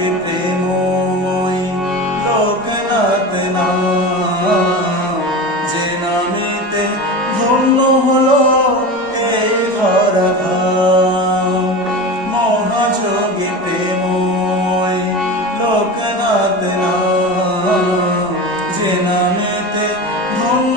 যোগে প্রেমময় লোকনাথ নাম। যে নামেতে হলো এই ধরাধাম মহাযোগে প্রেমময় লোকনাথ নাম। যে নামেতে ধন্য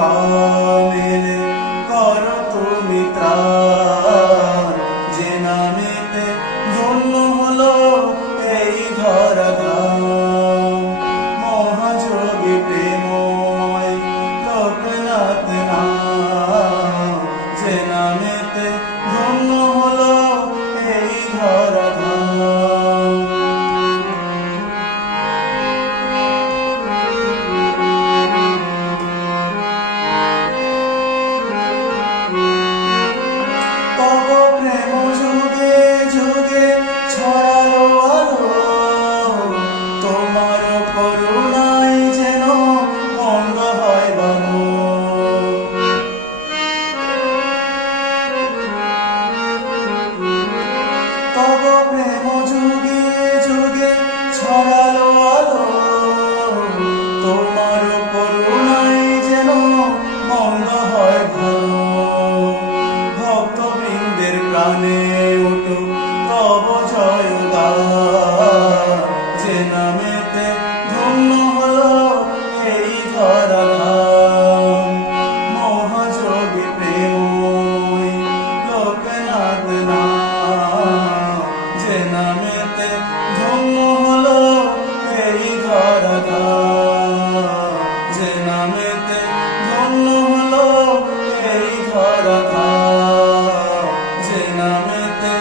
Bye. করুণাই যেন মন্দ হয় ভালো তব প্রেম যুগে ধরালাম মহাযোগী প্রেম লোকনাথ নাম যে নামেতে ধন্য হলো এই ধরাধাম যে নামেতে ধন্য হলো এই ধরাধাম যে নামেতে